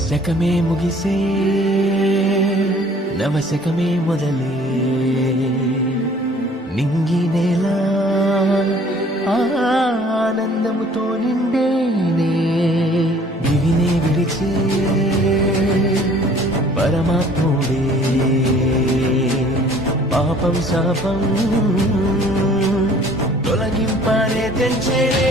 శకమే ముగిసే నవశకమే మొదలే నింగి నేల ఆనందముతో నిండేనే వివినే విడిచే పరమాత్ముడే పాపం శాపం తొలగింపనే తెంచేనే